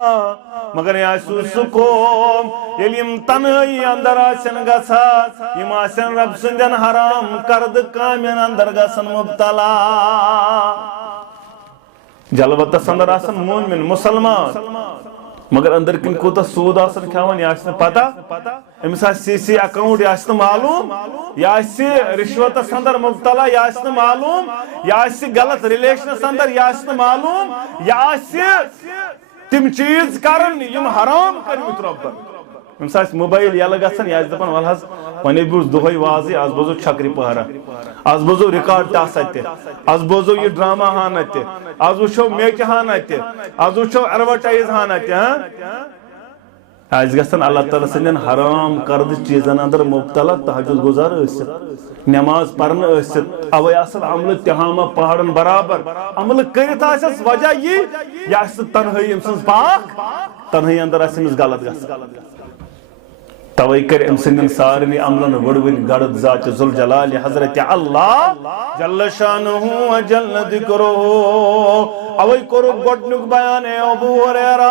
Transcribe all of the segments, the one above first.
मगर सुकूम तनहाई अंदर गसान रब सुंदन हराम कर्द कामन अंदर गसन मुब्तला जलवतस अंदर मोमिन मुसलमान मगर अंदर किन कूत सूद खान यह पता अमिस सी अकाउंट यह मालूम यह रिश्वतस अंदर मुब्तला यह मालूम यह गलत रिलेशनस अंदर यह मालूम यह तिम चीज करन यम हराम करमित रब्बन अमिस मोबाइल यल गसन यह दपान वल हज वने बुज दोहै वाज आज बोजो छकरी पहरा आज बोजो रिकॉर्ड तास अत आज बोजो ये ड्रामा हान अत आज वुछो मेच हान अत आज वुछो एडवर्टाइज हान अत आज गसन अल्लाह ताला सन्दन हराम कर्द चीजन अंदर मुब्तला तहज्जुद गुजार नमाज पढ़न अवै अमल तहामा पहाड़न बराबर अमल कर वजह यह तनहाई अम्स पाक तनहाई अंदर गलत ग तवै कर अम्संदन सारनी अमलन वड़वन गड़द जात जुल जलाल हजरत अल्लाह जल्ल शानुहु व जल्ल जिक्रुहु अवै कोरु गोडनुक बयान अबू हुरैरा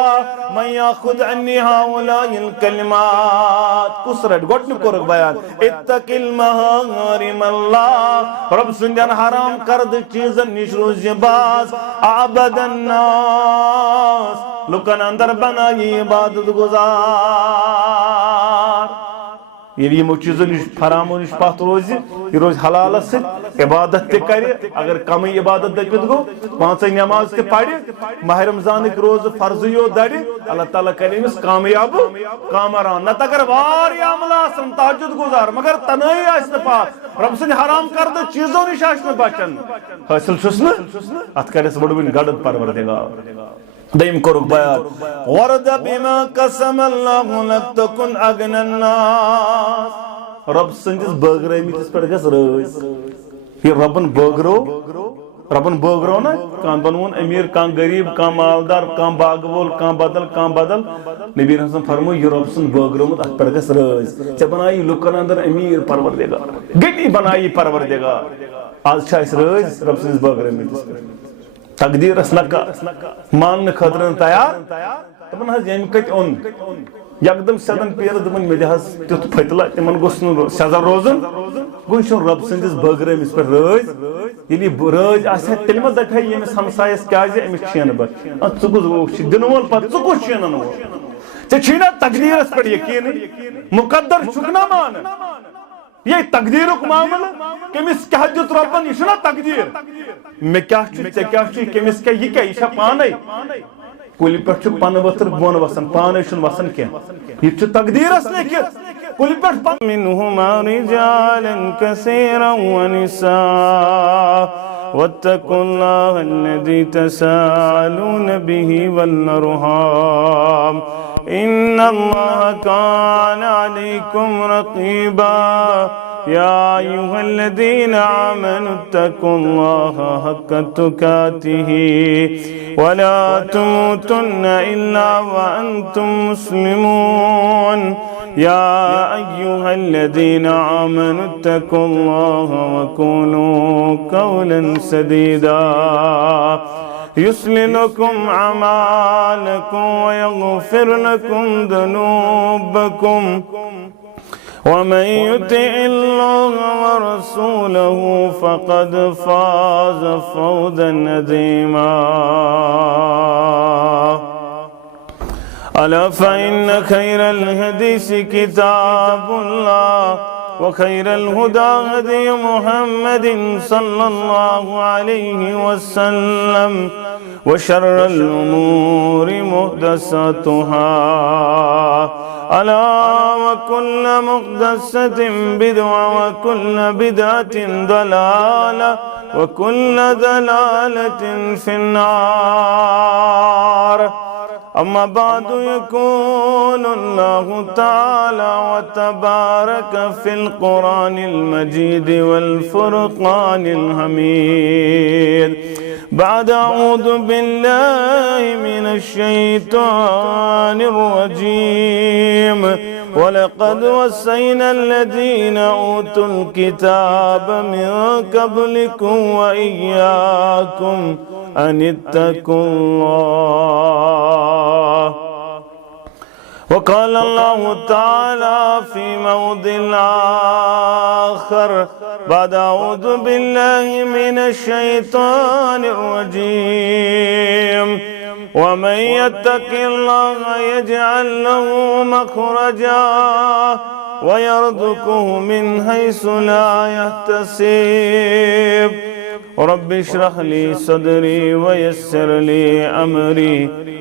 मन याखुद अन्नी हाउलाइल कलिमात कुसरत गोडनुक कोरु बयान इत्तकिल महारिम अल्लाह रब सुंदन हराम करद चीजन निश रोज बाज आबदन नास लुकन अंदर बनाई इबादत गुजार यमो चीजों नश फरामो नश पत रोज यह रोज हलाल इबादत कर अगर कम इबादत दपित गो पांच नमाज पढ़ माह रमजान रोज फर्जियो दड़ अल्लाह ताला कर कामयाब कामरान नत अगर अमल तहज्जुद गुजार मगर तनहाई पाक रब सद हराम करद चीजों नश बचन हासिल अत कर वड़वन गड़द परवरदिगार दयम कोरुक बयान वरद बिमा कसम अल्लाहु लक तकुन अगनन नास रब संदिस बगरमिस पर गस रज ये रबन बगरो ना कान बनवन अमीर कान गरीब कान मालदार कान बागवोल कान बदल नबी हसन फरमो ये रब सन बगरोमत अत पर गस रज चे बनाई लुकन अंदर अमीर परवरदिगार गटी बनाई परवरदिगार आज छ रज रब संदिस बगरमिस तकदीरस नका मान खतर तैयार तमन हज यम कत ओन यकदम सदन पेर दमन मे हज तुत फतला तमन गोस सजा रोजन गोश रब संदिस बगरमिस पर रज यदि रज आसे तेलम दफे यमिस हमसायस क्याज अमिस छेन ब चुकुस दिनवल पत चुकुस छेन वो ते छीना तकदीरस पर यकीन मुकद्दर छुकना मान ये तकदीर मामला कमिस क्या दित रबन यह तकदीर मे क्या कमिस क्या यह पाने कुल पे पन वथर बोन वसान पाने वसान कह यह तकदीरस लिखित कुल पे मिनहुमा रिजालन कसीरा व निसा वत्तकुल्लाह अल्लज़ी तसाअलून बिही वल अरहाम इन्नल्लाह कान अलैकुम रक़ीबा या अय्युहल्लज़ीना आमनू इत्तक़ुल्लाहा हक़्क़ तुक़ातिही वला तमूतुन्ना इल्ला व अंतुम मुस्लिमून या अय्युहल्लज़ीना आमनू इत्तक़ुल्लाहा व कूनू क़ौलन सदीदा युस्लिह लकुम अमालकुम व यग़फिर लकुम ज़ुनूबकुम वमन युतिइल्लाह व रसूलहु फ़क़द फ़ाज़ फ़ौज़न अज़ीमा अला फ़इन्न खैरल हदीस किताबुल्लाह व खैरल हुदा हदी मुहम्मदिन सल्लल्लाहु अलैहि वसल्लम व शर्रल उमूरि मुहदसतुहा अला व कुल्लु मुहदसतिन बिदअ व कुल्लु बिदअतिन दलाला व कुल्लु दलालतिन फिन्नार अम्मा बादु यक़ूलुल्लाहु तआला व तबारक फिल क़ुरानिल मजीद वल फ़ुरक़ानिल हमीद बाद अऊज़ु बिल्लाहि मिनश शैतानिर रजीम वलक़द वस्सैना अल्लज़ीना ऊतुल किताब मिन क़ब्लिकुम व इय्याकुम अनित्तक़ुल्लाह वक़ाल अल्लाहु ताला फ़ी मौदिल आख़र बाद अऊज़ु बिल्लाहि मिनश शैतानिर रजीम वमन यत्तक़िल्लाह यजअल लहू मख़रजा वयरज़ुक़हु मिन हैसु ला यहतसिब रब्बि इश्रह ली सदरी वयस्सिर ली अमरी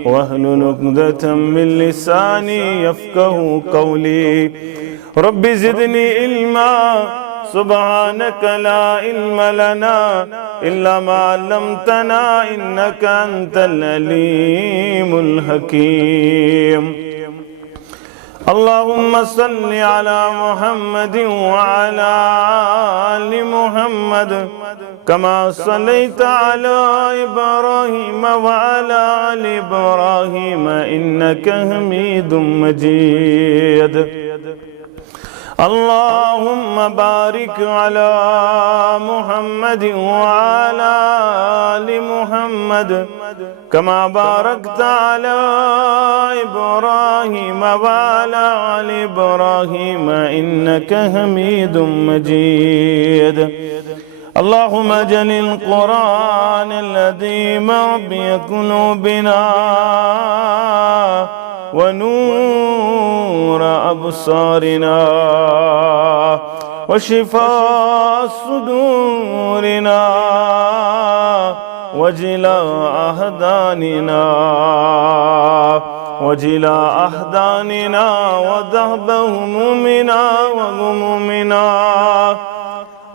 वहलुल उक़दतम मिन लिसानी यफ़क़हू क़ौली रब्बि ज़िदनी इल्मा सुब्हानक ला इल्म लना इल्ला मा अल्लमतना इन्नका अंतल अलीमुल हकीम। अल्लाहुम्मा सल्लि अला मुहम्मद व अला आलि मुहम्मद कमा सल्लैता अला इब्राहीम व अला आलि इब्राहीम इन्नका हमीदुम मजीद। अल्लाहुम्मा बारिक अला मुहम्मद व अला आलि मुहम्मद कमा बारकता अला इब्राहीम व अला आलि इब्राहीम इन्नका हमीदुम मजीद। अल्लाहुम्मा अजलिल कुरानल अज़ीम रब्बिय क़ुलूबिना व नूर अब्सारिना व शिफ़ाअ सुदूरिना वजिला अहदानिना वज़हब हुमूमिना व गुमूमिना।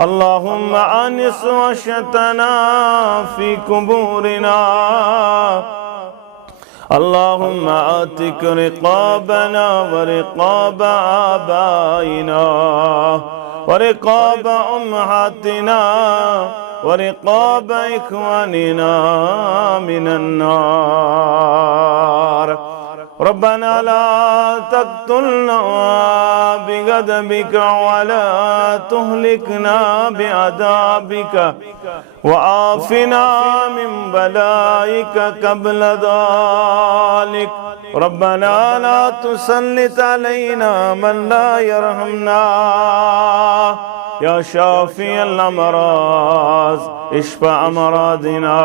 अल्लाहुम्मा आनिस वहशतना फ़ी कुबूरिना अल्लाहुम्मा आतिक रिक़ाबना व रिक़ाब आबाइना व रिक़ाब उम्महातिना व रिक़ाब इख़वानिना मिनन नार। रब्बना ला तक़्तुलना बिग़ज़बिक व ला तुहलिकना बिअज़ाबिक व आफ़िना मिन बलाइक क़ब्ल ज़ालिक। रब्बना ला तुसल्लित अलैना मन ला यरहमना या शाफ़िअल अमराज़ इश्फ़ा अमराज़िना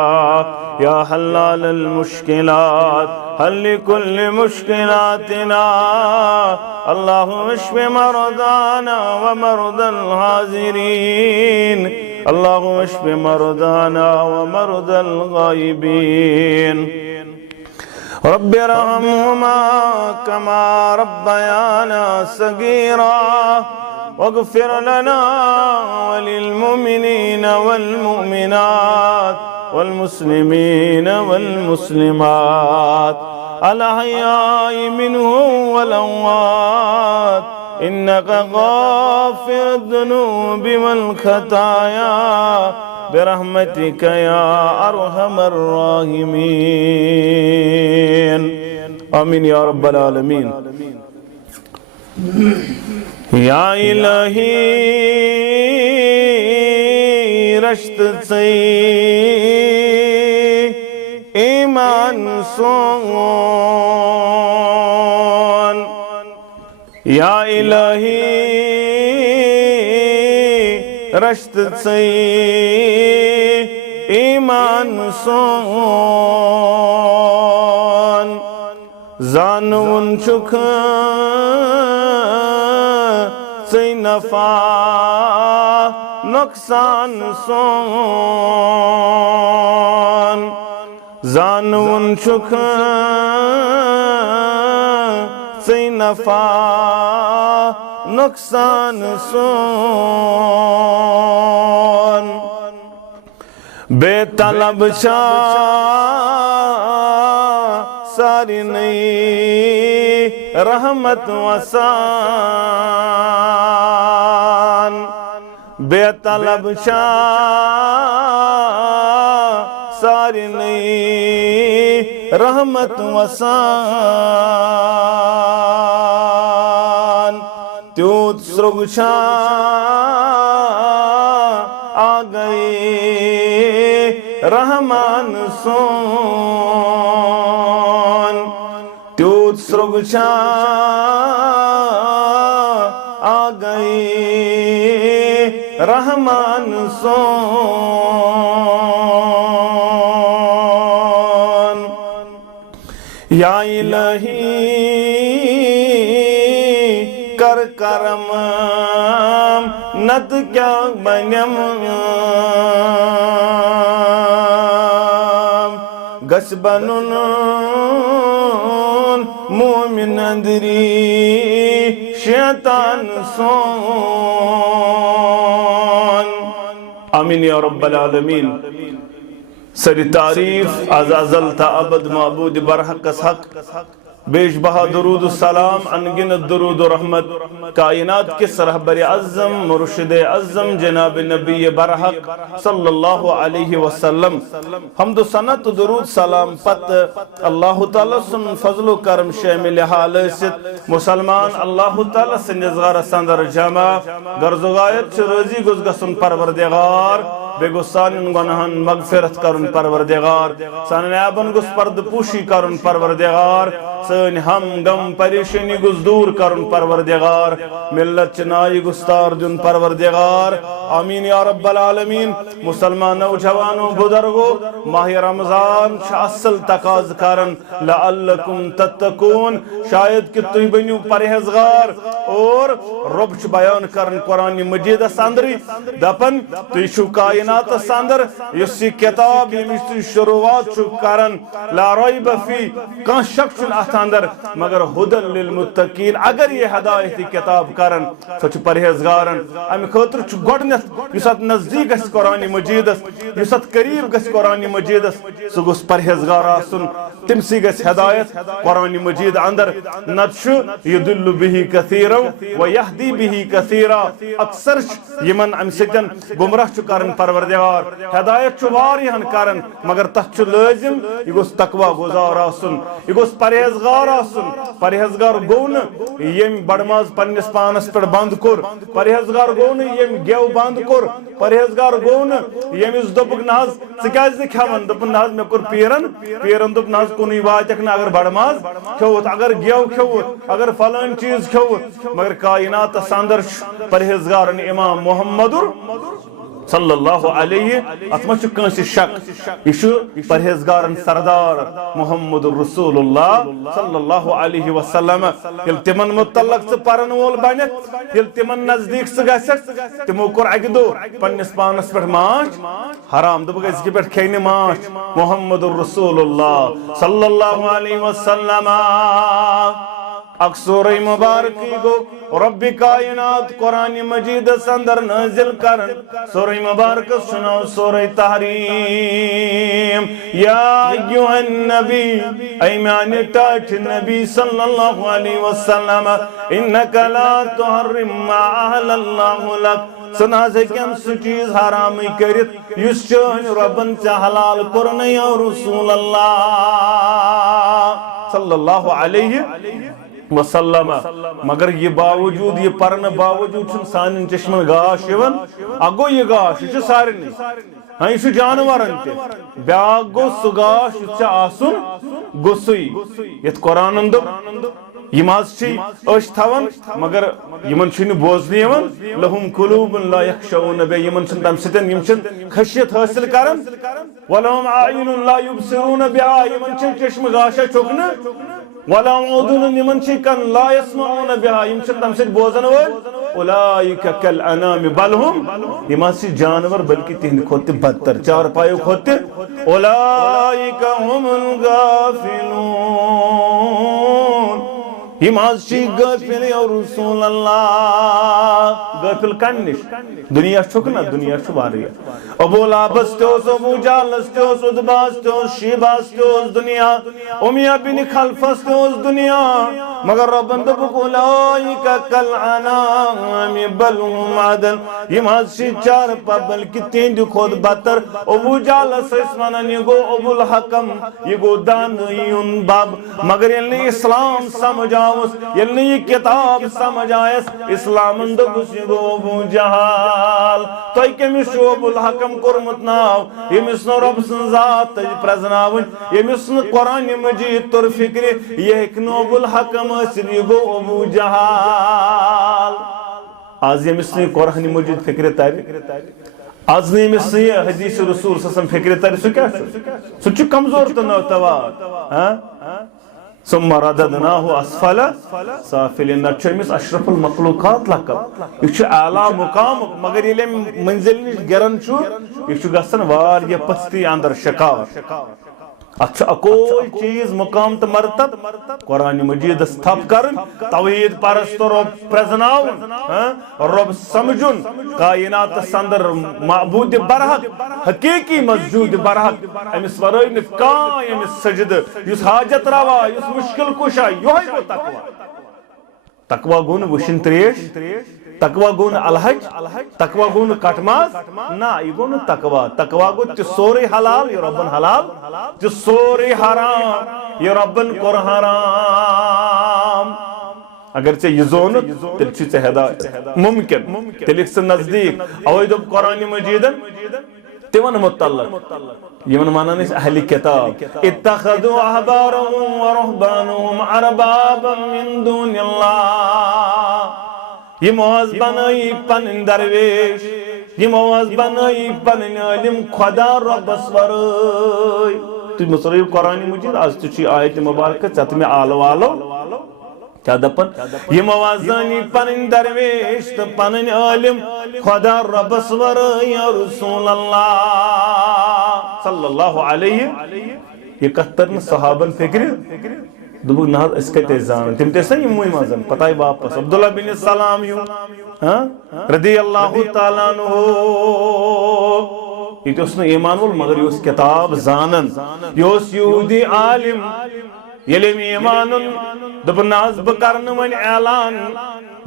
या हल्लालल मुश्किलात हल्लि कुल्लि मुश्किलातिना। अल्लाहुम्मा इश्फ़ि मरदाना व मरदल हाज़िरीन अल्लाहुम्मा इश्फ़ि मरदाना व मरदल गायबीन। रब्बि इरहम्हुमा कमा रब्बयाना सगीरा वग़फ़िर लना वलिल मुमिनीना वल मुमिनात वल मुस्लिमीना वल मुस्लिमात अल अहयाइ मिनहुम वल अम्वात इन्नका गाफ़िरुज़ ज़ुनूबि वल ख़ताया बिरहमतिका या अरहमर राहिमीन। आमीन या रब्बल आलमीन। या इलाही रश्त से ईमान सोन या इलाही रश्त से ईमान सोन जानून चुख से नफा नुकसान सोन जानून चुख से नफा नुकसान सोन बेतलब सारी नई रहमत वसान बेतलब सारी नई रहमत वसान त्योत सृगशा आ गए रहमान सोन त्यो यूत स्रुगछा आ गए रहमान सोन या इलाही कर करम नत क्या बनम गस बनुन मोमिन अंदरी शैतान सोन आमीन या रब्बल आलमीन। सरी तारीफ अज़ल ता अबद माबूद बरहक हक बेश बहा दुरूद सलाम अनगिन दुरूद रहमत कायनात के सरहबर अज़्ज़म मुर्शिद अज़्ज़म जनाब नबी बरहक सल्लल्लाहु अलैहि वसल्लम हमदो सनत दुरूद सलाम पत अल्लाह ताला सुन फजल करम शामिल हालसित मुसलमान अल्लाह ताला सिंजगार संदर जमा गर्जुगायत रोजी गुज गसन परवरदिगार बेगुसान गुनाहन मगफिरत करुन परवरदिगार सान ऐबन गुस पर्द पूशी करुन परवरदिगार सन हम गम परेशानी गुस दूर करुन परवरदिगार मिल्लत चनाई गुस्तार जुन परवरदिगार आमीन या रब्बल आलमीन। मुसलमान नौजवानों बुजुर्गों माह रमजान असल तकाज करन लअल्लकुम तत्तकून शायद कि तुम बनियो परहेजगार और रब बयान करन कुरान मजीद अंदर दपन तुम कायनात अंदर इस किताब यमिच शुरुआत करन ला रैब फी कह शक अत अंदर मगर हुदन लिल मुत्तकीन अगर ये हदायत किताब करन सो परहेजगारन अमि खतर गोडनेथ नजदीक कुरान मजीद करीब कुरान मजीद सह गोस परहेजगार आसुन तमसी हदायत कुरान मजीद अंदर नत युदिल्लु बिही कसीरा व यहदी बिही कसीरा अक्सर यमन अम सतन गुमराह करन परवरदिगार हदायत वारियन करन मगर तथ लाजिम यह गोस तकवा गुजार आसुन यह गोस परहेजगार आसुन परहेजगार गो न यम बड़माज पन्निस पानस पे बंद कोर परहेजगार गो न यम गेव बंद कोर परहेजगार गो न यमिस दोपुक नहज ज खेवन दोपन नहज मे कोर पीरन दोप नहज कुन वातक न अगर बड़माज खेवत अगर गेव खेवत अगर फलान चीज खेवत मगर कायनात अंदर परहेजगार इमाम मोहम्मदुर सल्लल्लाहु अलैहि अतमच कंस शक यह परहेजगारन सरदार मुहम्मदुर रसूलुल्लाह सल्लल्लाहु अलैहि वसल्लम यल तिमन मुतल्लक परन वोल बनत यल तिमन नजदीक गसत तिमो कोर अग दो पन्निस पानस पे माछ हराम दब गस पे खेने माछ मुहम्मदुर रसूलुल्लाह सल्लल्लाहु अलैहि वसल्लम अक्सर मुबारक गो रब्बी कायनात कुरान मजीद अंदर नाजिल करन सूरह मुबारक सुनो सूरह तहरीम या अय्युहन नबी ऐमान टाठ नबी सल्लल्लाहु अलैहि वसल्लम इन्नका ला तुहर्रिम मा अहलल्लाहु लक सुना से कम सु चीज हराम करित युस चन रबन च हलाल करन या रसूल अल्लाह सल्लल्लाहु अलैहि वसल्लम मगर ये बावजूद ये परन बावजूद सान चश्मन गाश अगो ये गाश यह सारे हाँ यह जानवरन ब्या गो सह गाश आसन गोसुई ये कुरान यम थवन मगर यमन बोजन लहुम कुलूबुन ला यख्शऊन बे यमन तम सतन खशियत हासिल करन वलहुम आयुनुन ला युबसिरून बिहा यमन चश्म गाशा चुकन वलहुम उदुनुन यमन कन ला यस्मऊन बिहा यम तम सत बोजन वल उलाइका कल अनाम बल हुम यम जानवर बल्कि तिहंद खोत बदतर चार पायो खोत उलाइका हुमुल गाफिलून यम गफिल या रसूल अल्लाह गफिल कन निश दुनिया छुक ना दुनिया वारिया अबू लाबस अबू जालस उदबास शेबास दुनिया उमिया बिन खलफस दुनिया मगर रब्बन दोपुक उलाइका कल अनाम बल हुम अदल यम हज चार पबल कि तिंद खोद बतर अबू जाल वनान यह गो अबुल हकम यह गो दानयुन बब मगर ये इस्लाम समझ आउस ये किताब समझ आयस इस्लामन दोपुस यह गो अबू जहाल तुम कमिस अबुल हकम कोरमुत नाव यमिस नो रब सन जात प्रजनावन यमिस न कुरान मजीद तुर फिक्र यह अबुल हकम यह गो अबू जहाल आज यमिस कुरान मजीद फिक्र तर आज नमिस हदीस रसूल फिक्र तर सह कमजोर तो नवा सुम्मा रददनाहु अस्फल साफिलिन नमिस अशरफुल मखलूकात लकब यह आला मुकाम मगर ये मंजिल निश गिरन यह गसन वारिया पस्ती अंदर शिकार अच्छा अकोल चीज मुकाम तो मरतब कुरान मजीद थप कर तौहीद परस्त रब प्रजनावन रब समझुन कायनात अंदर माबूद बरहक हकीकी मौजूद बरहक अमिस वराय न कां अमिस सजद युस हाजत रवा युस मुश्किल कुशा योय गो तकवा तकवा गुन वशिन त्रेश तकवा गुन अलहज तकवा गुन कटमाज ना यह गो न तकवा गो तो सोरे हलाल यह रब्बन हलाल तो सोरे हराम यह रब्बन कोर हराम अगर चे यह जोन तेल हिदायत मुमकिन तेल नजदीक अवै दोप कुरान मजीदन तिमन मुतल्लक यमन मानन अहली किताब इत्तखदु अहबारहुम व रुहबानहुम अरबाबन मिन दुनिल्लाह यम बनाई पन दरवेश यम बनाई पन इल्म खुदा रब्बस वराय तुम मुसरय कुरान मजीद आज तुझी आयत मुबारक चत में आलो आलो क्या दपन यम जानी पन दरवेश तो पन इल्म खुदा रब्बस वराय या रसूल अल्लाह सल्लल्लाहु अलैहि ये कत्तर सहाबन फिक्र दोपुक ना कते जान तिम ते मुई मजन पता वापस अब्दुल्ला बिन सलाम यू रदियल्लाहु ताला अन्हु यह ईमान वोल मगर यह किताब जानन यह यूदी आलिम ये ईमान दोप नाज बह कर वन ऐलान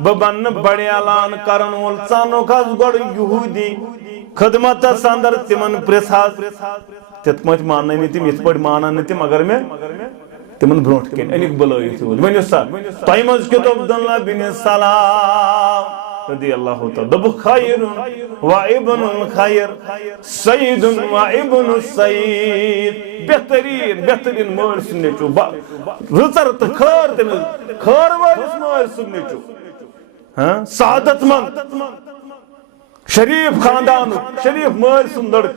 बह बन बड़ ऐलान कर वोल चानुक गोड़ यूदी खदमत अंदर तिमन प्रेस तित पा मान तिम इत पे मान तिम अगर मे तिमन ब्रोट कन अनिक बुलायित वनो सा तय मज क्यों अब्दुल्ला बिन सलाम रदियल्लाहु ताला दोपुक खैरुन व इब्नुल खैर सय्यिदुन व इब्नुस सय्यिद बेहतरीन मर सुन्नेचु रुचर तो खर तमिस खर वालिस मर सुन्नेचु सादतमंद शरीफ खानदान शरीफ मर सुन लड़क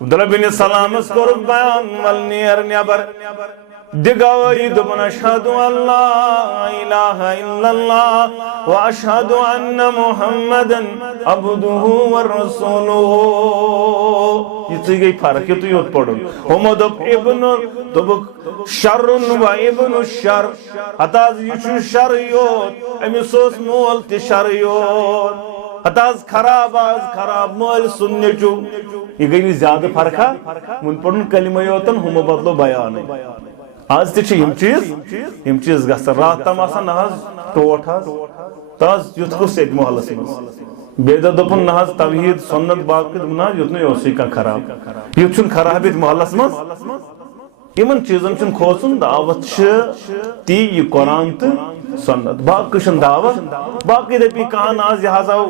अब्दुल्ला बिन सलामस कोर बयान वल नियर नेबर दिगवई दुबन अशहदु अल्ला इलाहा इल्लल्लाह व अशहदु अन्ना मुहम्मदन अब्दुहु व रसूलुहु ये गई फर्क ये तो योत पढ़ो हम दोप इब्नु दोप शर्रुन व इब्नु शर अताज यु शर योत अमिसोस मोल ते शर योत अताज खराब मोल सुन्नेचु ये गई ज्यादा फर्का मुन पढ़न कलिमा योतन हम बदलो बयान आज तम चीज ग रात तम नज टोट तज युथ मोहल्लस मज बे दोपन नज तवहीद सुन्नत बाकी ना युथ कह खराब युथ खराब मोहल्लस मज इन चीजन खोसन दावत ती यह कुरान तो सुन्नत बाकी दावत बाकी दपी कह नाज यह आव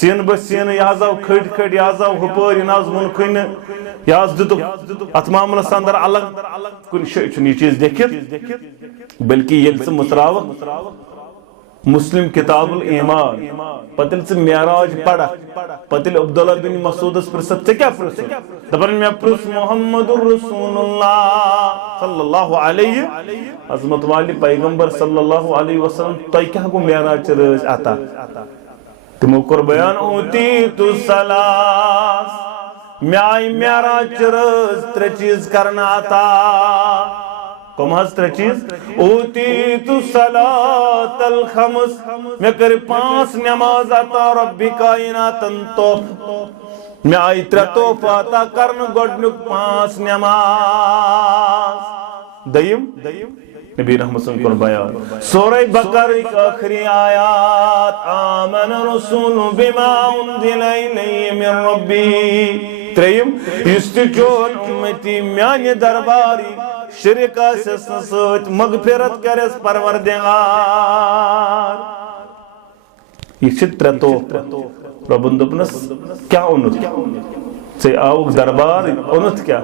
सीन बसीन यह आव खड़ खड़ यह आव हुपर यह मुनखन यह दुत अत मामलस अंदर अलग कुन यह चीज देखित बल्कि ये मुतराव मुस्लिम किताबुल ईमान पतिल मेराज पढ़ पतिल अब्दुल्ला बिन मसूदस प्रसत क्या प्रस दपन मे प्रस मुहम्मदुर रसूलुल्लाह सल्लल्लाहु अलैहि अजमत वाली पैगंबर सल्लल्लाहु अलैहि वसल्लम तय क्या गो मेराज रज आता तुम कोर बयान ऊती तु सलास म्याय मेराज रज त्रे चीज करना आता कम त्रे चीज ऊती तु सलातल खम्स मे कर 5 नमाज अता रब्बी कायनातन तोफ मे आई त्रे तोफ अता करन गोडनुक 5 नमाज दयम नबी रहमत कर बयान सूरह बकरा की आखिरी आयत आमन रसूल बिमा उनजिला इलैहि मिन रब्बी त्रेयम युस्तचोन उम्मती म्यान दरबारी शिरक सत मगफिरत करस परवरदिगार ये त्रे तो प्रभुन दोपनस क्या ओनुत से आउक दरबार ओनुत क्या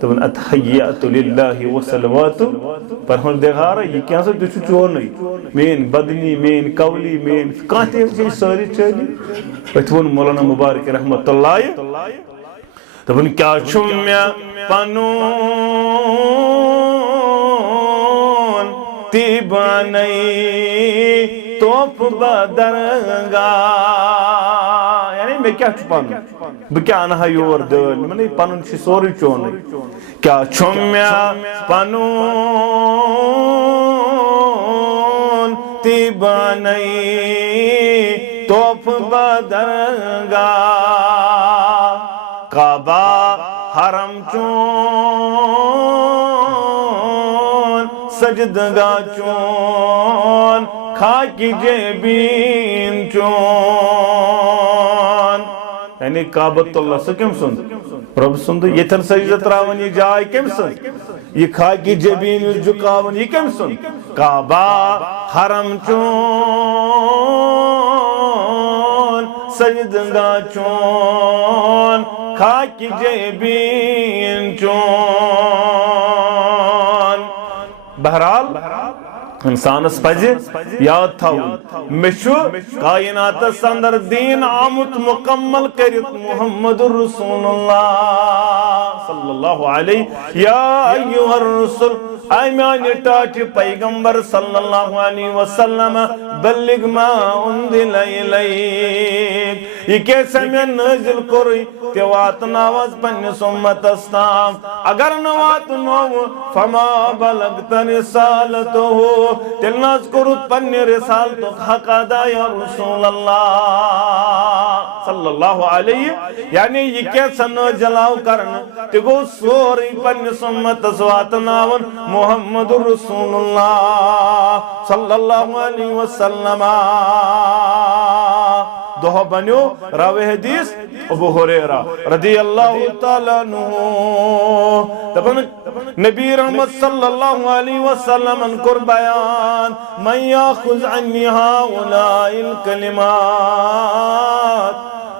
दोपन अतहय्यतु लिल्लाहि व सलवातु परवरदिगार ये क्या सो तुछ चोन मेन बदनी मेन कवली मेन काते सारी चली अथवन मौलाना मुबारक रहमतुल्लाह दोपन क्या छुम्या पनून तिबनई तोप बदरगा यानी मैं क्या छुपान बह क्या अनहा योर दल मैंने पन सोरी चोन क्या छुम्या पनून तिबनई तोप बदरगा काबा हरम चोन सजदगा चोन खाकी जेबीन चोन यानी काबतुल्लाह से कम सुन रब सुन यथन सजद त्रावन ये जाय कम सुन ये खाकी जेबीन झुकावन ये कम सुन काबा हरम चोन सजदगा चोन खाकी जेबीन चोन बहरहाल इंसानस पज याद था मेशु कायनात अंदर दीन आमुत मुकम्मल करित मुहम्मदुर रसूलुल्लाह सल्लल्लाहु अलैहि या अय्युहर रसूल ऐ म्याने टाटे पैगंबर सल्लल्लाहु अलैहि वसल्लम बल्लिग मा उनदिला इलैक ये कैसे मैं नाजिल करी ते वातनावज पन्निस उम्मतस ताम अगर न वातनो फमा बलगत रिसालतहु तिलनाज करुत पन्ने रिसालत हक अदा या रसूलल्लाह सल्लल्लाहु अलैहि यानी ये कैसे न जलाव करन ते गो सोरी पन्निस उम्मतस वातनावन मुहम्मदुर रसूलुल्लाह सल्लल्लाहु अलैहि वसल्लम दोह बन्यो रावे हदीस अबू हुरैरा रदियल्लाहु ताला अन्हु तबन नबी रहमत सल्लल्लाहु अलैहि वसल्लम कर बयान मन याखुज अन्नी हाउलाइल कलिमात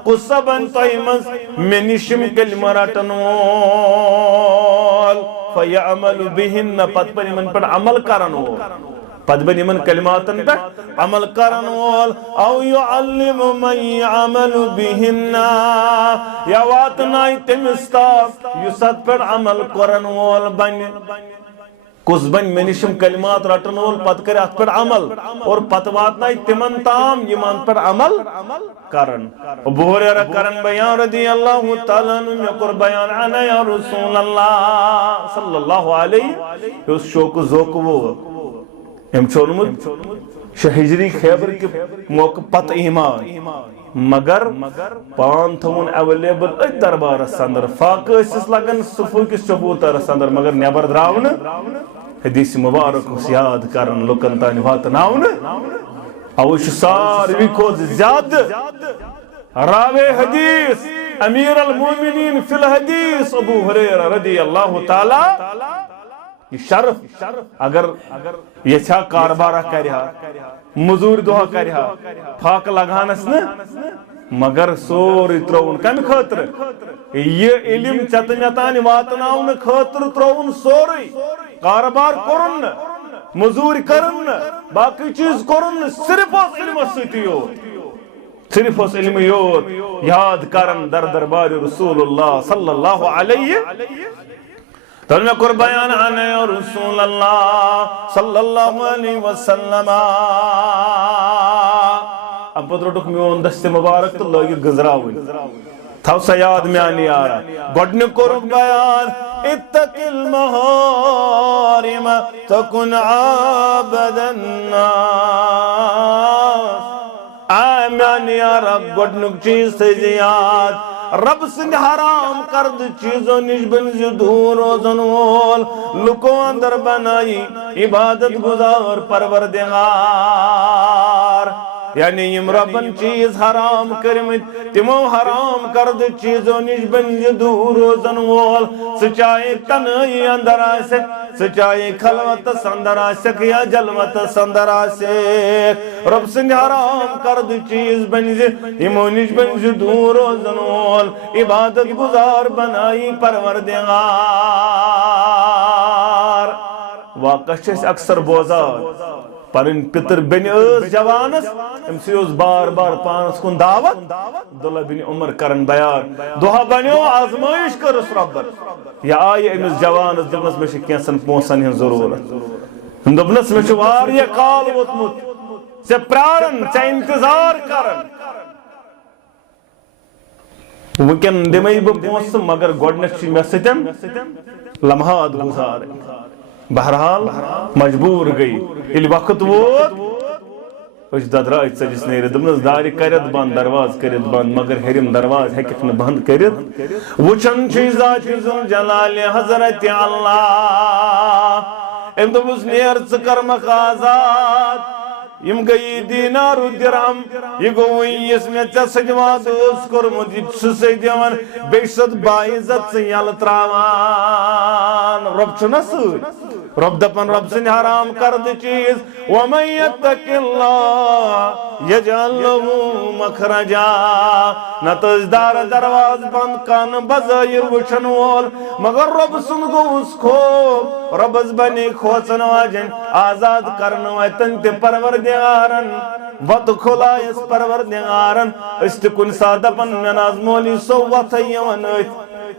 कुसबन तयमस मिनिशम कलिमा रटन वोल फयअमलु बिहिन पत पर मन पर अमल करन वोल पद बन इन कलिमातन पे अमल करन वोल औ युअल्लिमु मन यअमलु बिहिन्ना या वातनाय तमिस ताफ युसत पर अमल करन वोल बन कुस बन मेनिशम कलिमात रटन वोल पत कर अत पर अमल और पत वातनाय तिमन ताम यमन पर अमल करन अबू हुरैरा करन बयान रदियल्लाहु ताला अन्हु मे कर बयान अना या रसूलल्लाह सल्लल्लाहु अलैहि उस शोक जोक वो एम छोनमुत शहिजरी खैबर के मौके पत ईमान मगर पान थवन अवेलेबल दरबार अंदर फाक लगन सफू किस चबूतर अंदर मगर नेबर द्रावन हदीस मुबारक याद करन लोकन तान वातनावन अवश सारवी खोज ज्याद रावे हदीस अमीर अल मोमिनीन फिल हदीस अबू हुरैरा रदियल्लाहु ताला ये शर्फ अगर यछा कारबारा करहा मजूर दोहा करहा फाक लगानस न मगर सोर त्रोन कम खतर ये इल्म चतमतान वातनावन खतर त्रोन सोर कारबार करन मजूर करन बाकी चीज करन सिर्फ इल्म सतियो सिर्फ इल्म योत याद करन दर दरबार रसूलुल्लाह सल्लल्लाहु अलैहि तल में कर बयान आने और रसूलुल्लाह सल्लल्लाहु अलैहि वसल्लम अब पत्रोटुक में दस्ते मुबारक तो लगे गजरावन था सयाद में आने यार गडन कर बयान इत्तकिल महारिम तकुन आबदन नास आम्यान यार गडन चीज से याद रब सिंध हराम करद चीजों निश बन दूर रोजन वोल लुको अंदर बनाई इबादत गुजार परवरदिगार यानी यम रबन चीज हराम करमित तिमो हराम करद चीजों निश बन दूर रोजन वोल सचाए तनई अंदर आसे सचाए खलवत संदर आसे या जलवत संदर आसे रब सिंध हराम करद चीज बन इमो निश बन दूर रोजन वोल इबादत गुजार बनाई परवरदिगार वाक़ अक्सर बोजार पन पितर बेन जवानस अमसी बार बार पानस कुन दावत अब्दुल्ला बिन उमर करन बयान दुहा बनो आजमाइश करस रब्बन या आय अमिस जवानस दोपनस मे कैंसन पोसन हन जरूरत दोपनस मे वारिया काल वोतमुत से प्रारन से इंतजार करन वुकन दिमै ब पोस मगर गोडनक मे सतन लम्हात गुजार बहरहाल मजबूर गई ये वक्त वोत ददरा चलिस नेर दस दार कर बंद दरवाज कर बंद मगर हरिम दरवाज हेक बंद कर वुचन जलाल हजरत अल्लाह अम दोस नेर कर आजाद यम गई दीनार दिरहम ये गो यस मे सजवाद कोरमुत से दिवान बेशत बाइज्जत यल त्रावान रब छुना रब दपन रब सिंध हराम करद चीज वमन यत्तकिल्लाह यजअल लहू मखरजा न तजदार दरवाज बंद कान बज़ाहिर वुचन वोल मगर रब सुन गो उसको रबस बने खोसन वाजन आजाद करन वतन ते परवरदिगारन वत खुलायस परवरदिगारन इस्त कुन सादपन ननाज मोली सो वत यवन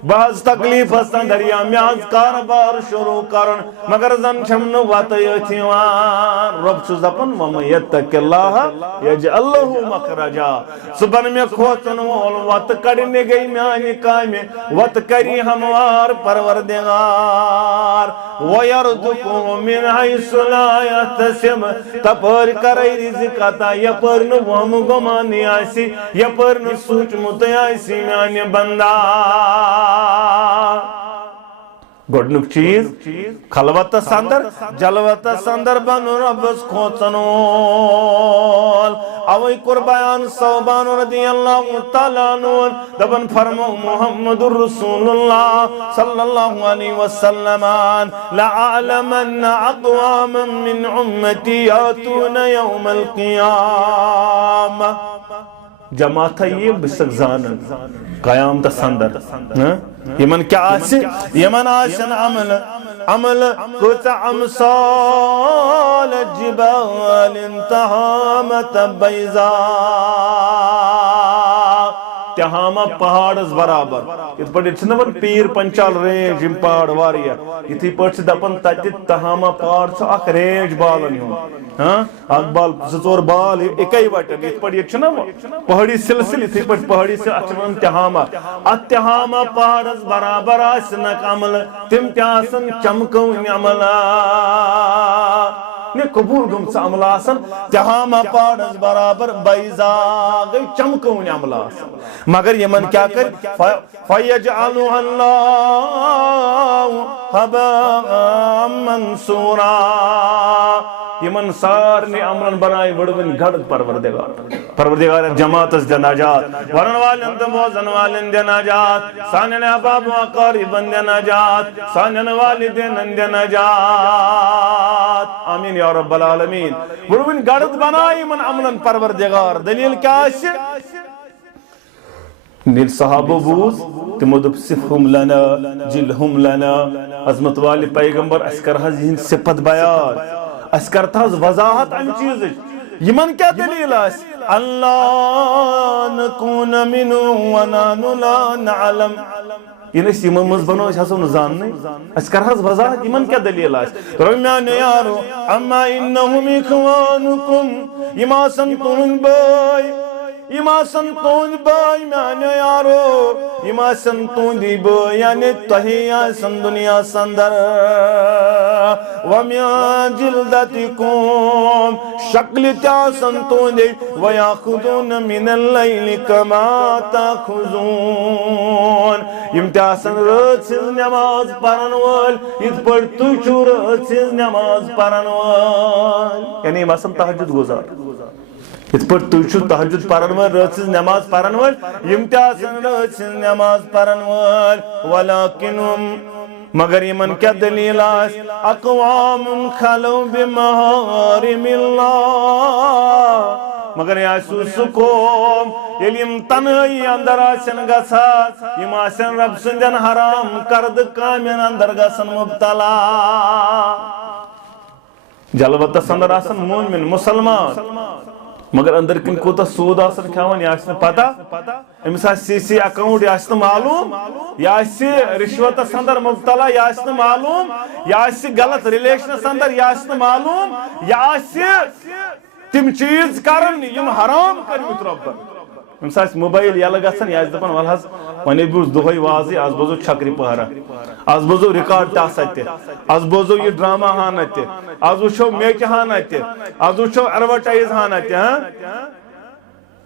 बाज तकलीफ दरिया म्याज कारबार शुरू करन मगर जन छमन वत यथिवान रब दपन वम यत्तकिल्लाह यजअल लहू मखरजा सुबन में खोचन वोल वत कड़ने गई म्यानि कामे वत करी हमवार परवरदिगार वयरजुकु मिन हैसु ला यहतसिब तपर करे रिज़्क़ अता यपर न वम गुमानी आसी यपर न सोच मुत आसी म्यानि बंदा गोडनुक चीज खलवत संदर जलवत संदर बन रब्बस खोचन वोल अवै कुर्बान सौबान रदियल्लाहु तआला अन्हु दबन फरमो मुहम्मदुर रसूलुल्लाह सल्लल्लाहु अलैहि वसल्लम ला अअलमन अक़वामन मिन उम्मती यातूना यौमल क़ियामा जमात ये बिसक जानन कयामत संदर यमन क्या आसे यमन आशन अमल अमल कुछ अमसाल जिबाल इंतहामत बैजा तहामा पहाड़स बराबर इत पे पीर पंचाल रेंज यम पहाड़ वारिया इथी पे दपन तत तहामा पहाड़ अख रेंज बालन अख बाल जोर बाल एक वटन इत पे पहाड़ी सिलसिल इथी पे पहाड़ी से वन तहामा अत तहामा पहाड़स बराबर आसनक अमल तिम तन चमकवन अमल ने कबूल गम अमल तहामा पहाड़स बराबर बैजा गई चमकवन अमल मगर यमन क्या कर फयजअलुहल्लाहु हबाअम मंसूरा यमन सारने अमलन बनाए बड़वन घड़ परवरदिगार जमातस दे नजात वरन वालन त मोजन वालन दे नजात सानन अबाब अकारिबन दे नजात सानन वालिदैन दे नजात आमीन या रब्बल आलमीन बड़वन घड़ बनाए मन अमलन परवरदिगार दलील क्या है नील सहाबो बूज तिमो दुप सिफहुम लना जिलहुम लना अजमत वाले पैगंबर अस्कर हज़ सिफत बयान अस्कर थाज वजाहत अम चीज यमन क्या दलील अल्लाह नकून मिनु व नानु ला नअलम यनस यमन मज बनो हसो न जानने अस्कर हज़ वजाहत यमन क्या दलील रम्यान यारो अम्मा इन्नहुम इखवानुकुम यमा संतुन बाय यमा संतोन बाय माने यारो यमा संतोन दी बाय यानी तहिया सन दुनिया संदर वमिन जिल्दतिकुम शक्ल त्यासन तुंदे वयाखुदून मिनल लैलि कमा तखुजून यम त्यासन रात सिज नमाज परन वल इत पर तुछु रात सिज नमाज परन वल यानी मसम तहज्जुद गुजार इत पर तुछु तहज्जुद परन वल रात सिज नमाज परन वल यम त्यासन रात सिज नमाज परन वल वलाकिनुम मगर यमन क्या दलील अक़वाम खलो बिमहारिमिल्लाह मगर यासुसुकोम यलिम तन्हाई अंदर आसन गसान यम आसन रब सुंदन हराम करद कामन अंदर गसन मुब्तला जलवत संदर आसन मोमिन मुसलमान मगर अंदर किन कोता सूद आसन खावन या पता अमिस सीसी अकाउंट या मालूम या रिश्वत अंदर मुब्तला या मालूम या गलत रिलेशन अंदर या मालूम या तिम चीज करन यम हराम करमुत रब्बन अमिस मोबाइल यल गसन या दपन वल हज वने बुज दोहै वाजी आज बोजो छकरी पहरा आज बोजो रिकॉर्ड तासते आज बोजो ये ड्रामा हानते आज वुछो मेच हानते आज वुछो एडवर्टाइज हानते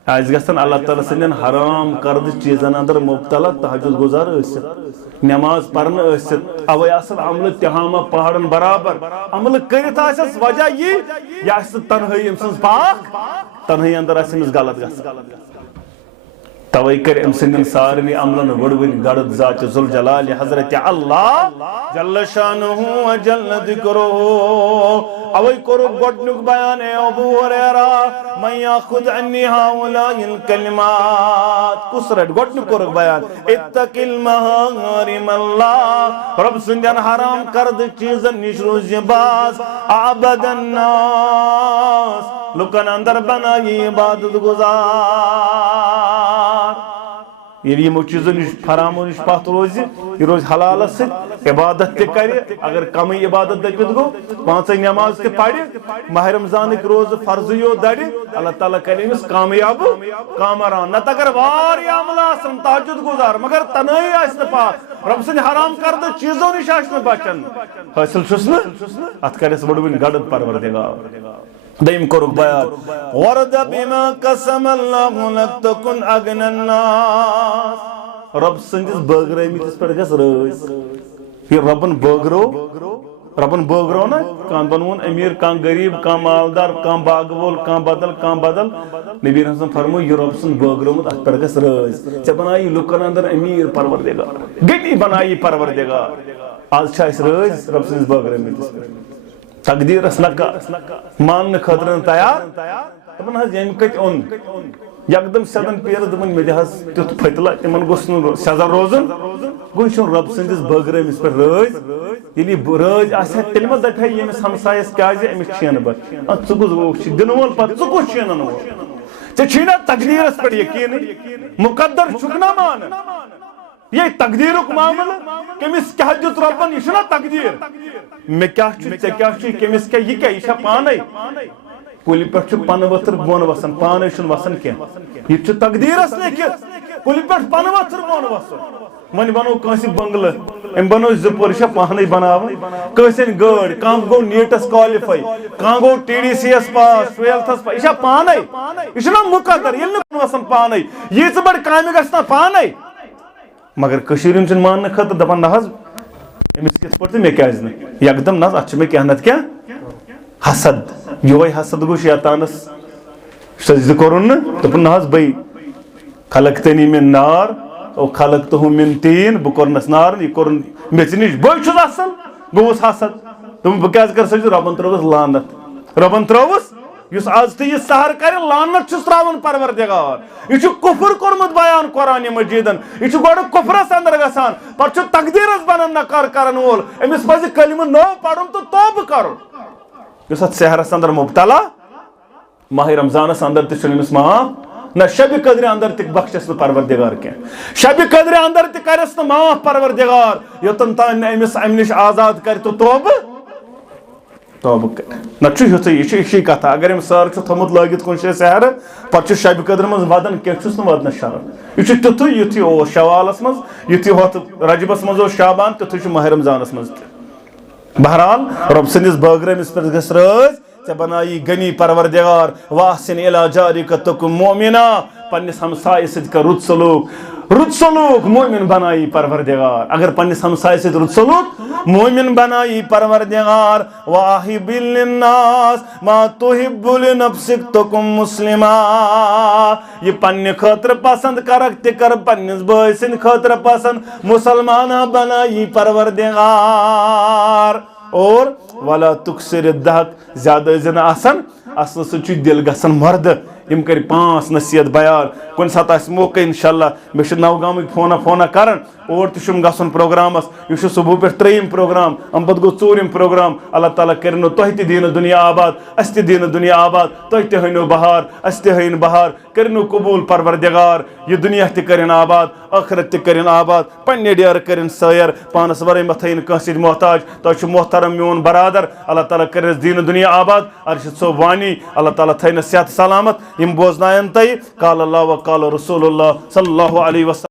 आज गसन अल्लाह ताला सन्दन हराम करद चीजन अंदर मुब्तला तहज्जुद गुजार नमाज पढ़न अवै असल अमल तहामा पहाड़न बराबर अमल करित आसस वजह ये या तन्हाई अमसंज पाक तन्हाई अंदर आसमिस गलत गस तवै कर अमसंदन सारनी अमलन वडवन गड़द जात जुल जलाल हजरत अल्लाह जल्ल शानुहु व जल्ल जिक्रुहु अवै करो गडनुक बयान है अबू हुरैरा मैं याखुद अन्नी हाउलाइल कलिमात कुसरत गडनुक करो बयान इत्तकिल महारिम अल्लाह रब सुंदन हराम करद चीजन निश रोज बाज आबदन नास लुकन अंदर बनाई इबादत गुजार ये यमो चीजों निश हरामो निश पत रोज ये रोज हलाल इबादत ते करे अगर कम इबादत दपित गो पांच नमाज ते पढ़ माह रमजान रोज फर्जियो दड़ि अल्लाह ताला करे कामयाब कामरान नत अगर वारिया अमल आसन तहज्जुद गुजार मगर तनई आस पाक रब सद हराम करद चीजों निश आस बचन हासिल छुस न अत करस बडवन गडद परवरदिगार दईम करुक बयान वरद बिमा कसम अल्लाहु लक तकुन अगनन नास रब संदिस बगरमिस पर गस रज ये रबन बगरो ना कान बनवन अमीर कान गरीब कान मालदार कान बागवोल कान बदल नबी हसन फरमो ये रब सन बगरोमत अत पर गस रज च बनाई लुकन अंदर अमीर परवरदिगार गनी बनाई परवरदिगार आज छाइस रज रब संदिस बगरमिस तकदीर नका मान खतर तैयार दपन हज यम कत ओन एकदम सदन पेर दपन मे हज तुत फतला तिमन गोस सजा रोजन गोश रब संदिस बगरमिस पर रज यदि रज आसे तेल मत दठै यमिस हमसायस क्याज अमिस छेन ब चुकुस वो दिनवल पर चुकुस छेनन वो छीना तकदीरस पर यकीन मुकद्दर छुकना मान ये तकदीर मामला कमिस क्या दित रबन यह तकदीर मे क्या कमिस क्या यह पाने कुल पे पन वथर बोन वसन पाने वसन कह यह तकदीरस लिखित कुल पे पन वथर बोन वसन वन बनो कंस बंगल अम बनो जोर यह पाने बनाव कंसन गाड़ कह गो नीटस क्वालिफाई कह गो TDCS पास 12th पास यह पाने यह मुकद्दर ये वसन पाने यीज बड़ काम गना पाने मगर कशीर मान खतर दपान ना अमिस किस पे मे क्या एकदम ना अत मे क्या नत क्या हसद ये हसद गो शैतानस सजद कोरुन दपन ना बई खलकतनी मिन नार ओ खलकतहु मिन तीन बह कोरनस नार यह कोरुन मेच निश बई असल गोस हसद तुम बह क्या कर सजद रबन त्रोवस लानत रबन त्रोवस युस आज तो यह सहर कर लानत त्रावन परवरदिगार यह कुफर कोरमुत बयान कुरान मजीदन यह गोड़ कुफरस अंदर गसान पर तकदीरस बनन नकार करन वोल अमिस पज कलिम नो पढ़ुन तो तौब कर युस सहरस अंदर मुब्तला माह रमजानस अंदर तमिस माफ न शब कद्र अंदर तक बख्शस परवरदिगार क्या शब कद्र अंदर तस माफ परवरदिगार योतन तान अमिस अम निश आजाद कर तो तौब यही कथा अगर सर थोमुत लगित कुछ सहर पे शब कद्र मज वदन क्या वदन शर यह तिथु युथि शवालस मज युथि रजबस मज शाबान तिथु माह रमजानस मज बहरहाल रब सदिस बागरमिस पे गस रज चे बनाई गनी परवरदिगार वासिन इला जारिकतुकुम मोमिना पन्निस हमसाय सद का रुत सलूक मोमिन बनाई परवरदिगार अगर पन्निस हमसाय सद रुत सलूक मोमिन बनाई परवरदिगार वाहिबिल लिन्नास मा तुहिब्बु लिनफ्सिक तुकुम मुस्लिमा ये पन्ने खतर पसंद करक ते कर पन्निस बयसिन खतर पसंद मुसलमान बनाई परवरदिगार और वाला तुक्सर दहक ज्यादा जन आसन असल सु दिल गसन मर्द यम कर 5 नसीहत बयान कुन सात मौका इंशाल्लाह मे नवगाम फोना कर और तुम गसन प्रोग्रामस यह सुबह पे 3 प्रोग्राम अम पत गो 4 प्रोग्राम अल्लाह ताला कर तुह दीन दुनिया आबाद अस दीन दुनिया आबाद तुह तहनो बहार अस तहन बहार कर कबूल परवरदिगार यह दुनिया तन आबाद आखरत तन आबाद पन्ने डेर कर सैर पानस वर मत थन कंस मोहताज तुम मोहतरम मोन बरादर अल्लाह ताला कर दीन दुनिया आबाद अर्शद सोब वानी अल्लाह ताला थन सेहत सलामत यम बोजनायन तय काल अल्लाह व काल रसूलुल्लाह सल्लल्लाहु अलैहि वसल्लम।